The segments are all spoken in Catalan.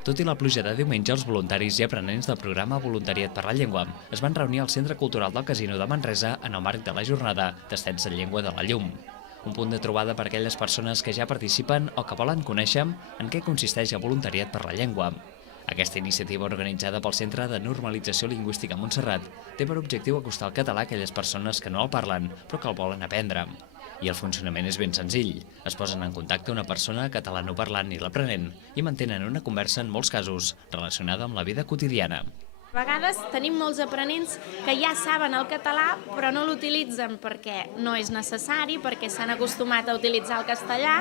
Tot i la pluja de diumenge, els voluntaris i aprenents del programa Voluntariat per la Llengua es van reunir al Centre Cultural del Casino de Manresa en el marc de la jornada d'Estens en Llengua de la Llum. Un punt de trobada per a aquelles persones que ja participen o que volen conèixer en què consisteix el voluntariat per la llengua. Aquesta iniciativa organitzada pel Centre de Normalització Lingüística Montserrat té per objectiu acostar el català a aquelles persones que no el parlen però que el volen aprendre. I el funcionament és ben senzill. Es posen en contacte una persona catalanoparlant i l'aprenent i mantenen una conversa en molts casos relacionada amb la vida quotidiana. A vegades tenim molts aprenents que ja saben el català però no l'utilitzen perquè no és necessari, perquè s'han acostumat a utilitzar el castellà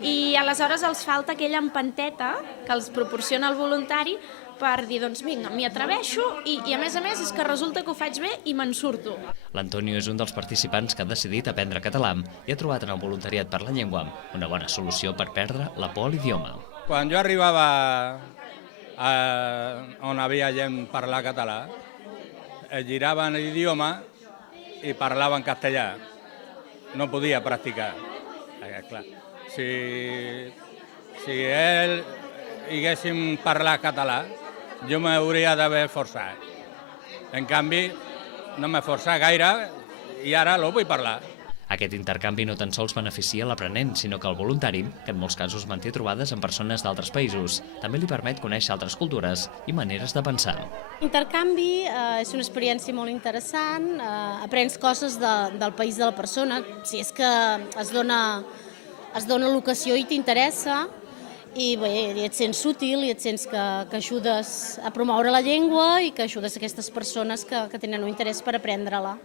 i aleshores els falta aquella empenteta que els proporciona el voluntari per dir, doncs vinga, m'hi atreveixo i a més és que resulta que ho faig bé i me'n surto. L'Antonio és un dels participants que ha decidit aprendre català i ha trobat en el voluntariat per la llengua una bona solució per perdre la por a l'idioma. Quan jo arribava on havia gent parlar català, giraven l'idioma i parlaven castellà. No podia practicar. Clar, si ell haguéssim parlat català, jo m'hauria d'haver forçat. En canvi, no m'he forçat gaire i ara el vull parlar. Aquest intercanvi no tan sols beneficia l'aprenent, sinó que el voluntari, que en molts casos manté trobades amb persones d'altres països, també li permet conèixer altres cultures i maneres de pensar. L'intercanvi és una experiència molt interessant, aprens coses del país de la persona, si és que es dona l'ocasió i t'interessa, i bé, et sents útil i et sents que ajudes a promoure la llengua i que ajudes aquestes persones que tenen un interès per aprendre-la.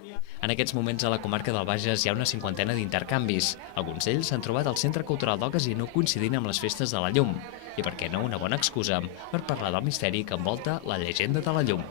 En aquests moments a la comarca del Bages hi ha una 50ena d'intercanvis. Alguns d'ells s'han trobat al Centre Cultural del Casino coincidint amb les festes de la Llum. I per què no una bona excusa per parlar del misteri que envolta la llegenda de la Llum.